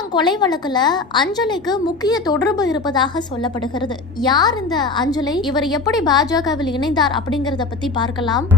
Armstrong கொலை வழக்குல அஞ்சலிக்கு முக்கிய தொடர்பு இருப்பதாக சொல்லப்படுகிறது. யார் இந்த அஞ்சலி, இவர் எப்படி பாஜகவில் இணைந்தார் அப்படிங்கறத பத்தி பார்க்கலாம்.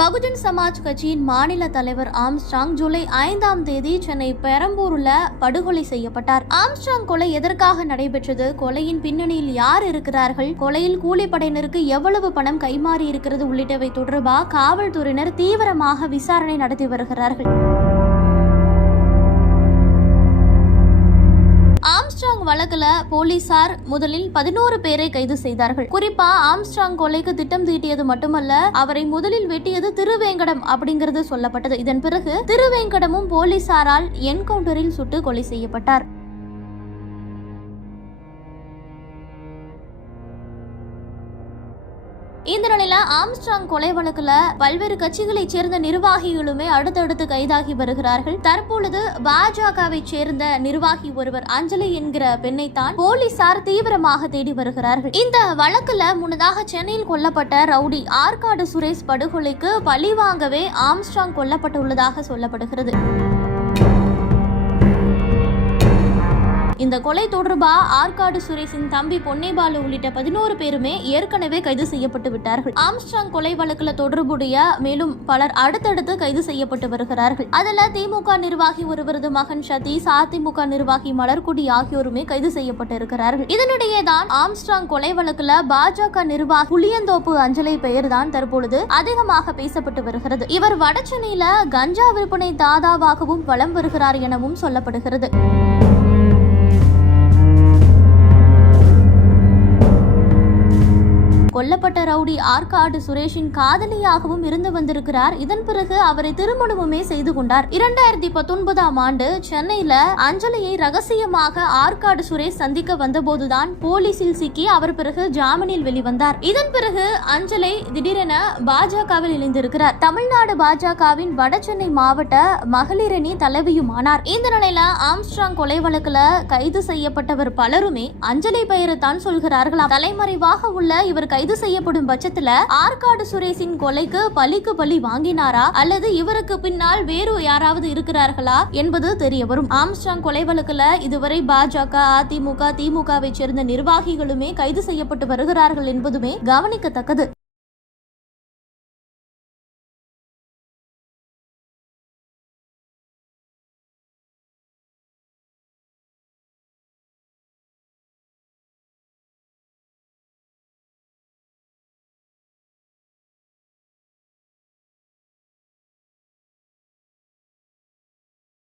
பகுஜன் சமாஜ் கட்சியின் மாநில தலைவர் ஆம்ஸ்ட்ராங் ஜூலை 5ஆம் தேதி சென்னை பெரம்பூர்ல படுகொலை செய்யப்பட்டார். ஆம்ஸ்ட்ராங் கொலை எதற்காக நடைபெற்றது, கொலையின் பின்னணியில் யார் இருக்கிறார்கள், கொலையில் கூலிப்படையினருக்கு எவ்வளவு பணம் கைமாறி இருக்கிறது உள்ளிட்டவை தொடர்பாக காவல்துறையினர் தீவிரமாக விசாரணை நடத்தி வருகிறார்கள். ஆம்ஸ்ட்ராங் வழக்குல போலீசார் முதலில் 11 பேரை கைது செய்தார்கள். குறிப்பா ஆம்ஸ்ட்ராங் கொலைக்கு திட்டம் தீட்டியது மட்டுமல்ல, அவரை முதலில் வெட்டியது திருவேங்கடம் அப்படிங்கிறது சொல்லப்பட்டது. இதன் பிறகு திருவேங்கடமும் போலீசாரால் என்கவுண்டரில் சுட்டு கொலை செய்யப்பட்டார். இந்த நிலையில ஆம்ஸ்ட்ராங் கொலை வழக்குல பல்வேறு கட்சிகளைச் சேர்ந்த நிர்வாகிகளுமே அடுத்தடுத்து கைதாகி வருகிறார்கள். தற்பொழுது பாஜகவை சேர்ந்த நிர்வாகி ஒருவர் அஞ்சலி என்கிற பெண்ணைத்தான் போலீசார் தீவிரமாக தேடி வருகிறார்கள். இந்த வழக்குல முன்னதாக சென்னையில் கொல்லப்பட்ட ரவுடி ஆற்காடு சுரேஷ் படுகொலைக்கு பழிவாங்கவே ஆம்ஸ்ட்ராங் கொல்லப்பட்டுள்ளதாக சொல்லப்படுகிறது. இந்த கொலை தொடர்பா ஆற்காடு சுரேஷின் தம்பி பொன்னைபாலு உள்ளிட்ட 11 பேருமே ஏற்கனவே கைது செய்யப்பட்டு விட்டார்கள். ஆம்ஸ்ட்ராங் கொலை வழக்குல தொடர்புடைய மேலும் பலர் அடுத்தடுத்து கைது செய்யப்பட்டு வருகிறார்கள். அதுல திமுக நிர்வாகி ஒருவரது மகன் சதீஷ், அதிமுக நிர்வாகி மலர்கொடி ஆகியோருமே கைது செய்யப்பட்டு இருக்கிறார்கள். இதனிடையே தான் ஆம்ஸ்ட்ராங் கொலை வழக்குல பாஜக நிர்வாகி புளியந்தோப்பு அஞ்சலி பெயர் தான் தற்பொழுது அதிகமாக பேசப்பட்டு வருகிறது. இவர் வடசென்னையில கஞ்சா விற்பனை தாதாவாகவும் வலம் வருகிறார் எனவும் சொல்லப்படுகிறது. கொல்லப்பட்ட ரவுடி ஆற்காடு சுரேஷின் காதலியாகவும் இருந்து வந்திருக்கிறார். இதன் பிறகு அவரை திருமணமுமே செய்து கொண்டார். 2019ஆம் ஆண்டு சென்னையில அஞ்சலியை ரகசியமாக ஆற்காடு சுரேஷ் சந்திக்க வந்தபோதுதான் போலீசில் சிக்கி அவர் பிறகு ஜாமீனில் வெளிவந்தார். இதன் பிறகு அஞ்சலி திடீரென பாஜகவில் இணைந்திருக்கிறார். தமிழ்நாடு பாஜகவின் வடசென்னை மாவட்ட மகளிரணி தலைவியுமானார். இந்த நிலையில ஆம்ஸ்ட்ராங் கொலை வழக்குல கைது செய்யப்பட்டவர் பலருமே அஞ்சலி பெயரை தான் சொல்கிறார்களாம். தலைமறைவாக உள்ள இவர் கைது செய்யப்படும் பட்சத்துல ஆற்காடு சுரேஷின் கொலைக்கு பழிக்கு பழி வாங்கினாரா அல்லது இவருக்கு பின்னால் வேறு யாராவது இருக்கிறார்களா என்பது தெரிய வரும். ஆம்ஸ்ட்ராங் கொலை வழக்குல இதுவரை பாஜக, அதிமுக, திமுகவை சேர்ந்த நிர்வாகிகளுமே கைது செய்யப்பட்டு வருகிறார்கள் என்பதுமே கவனிக்கத்தக்கது.